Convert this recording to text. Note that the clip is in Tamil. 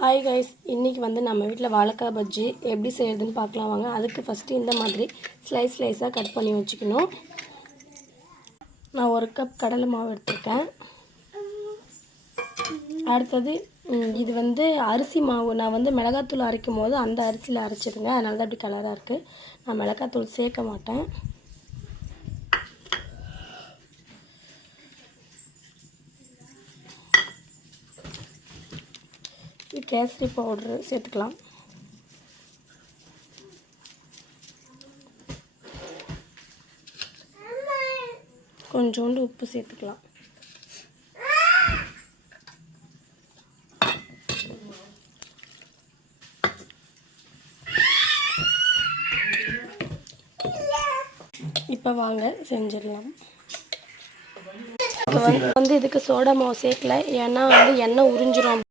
ஹாய் கைஸ், இன்றைக்கி வந்து நம்ம வீட்டில் வாழைக்காய் பஜ்ஜி எப்படி செய்கிறதுன்னு பார்க்கலாம் வாங்க. அதுக்கு ஃபஸ்ட்டு இந்த மாதிரி ஸ்லைஸாக கட் பண்ணி வச்சுக்கணும். நான் 1 கப் கடலை மாவு எடுத்துருக்கேன். அடுத்தது இது வந்து அரிசி மாவு. நான் வந்து மிளகாத்தூள் அரைக்கும் போது அந்த அரிசியில் அரைச்சிடுங்க, அதனால தான் அப்படி கலராக இருக்குது. நான் மிளகாத்தூள் சேர்க்க மாட்டேன். கேசரி பவுட்ரு சேர்த்துக்கலாம். கொஞ்சோண்டு உப்பு சேர்த்துக்கலாம். இப்போ வாங்க செஞ்சிடலாம். வந்து இதுக்கு சோடா மாவு சேர்க்கல, ஏன்னா வந்து எண்ணெய் உறிஞ்சிரும்.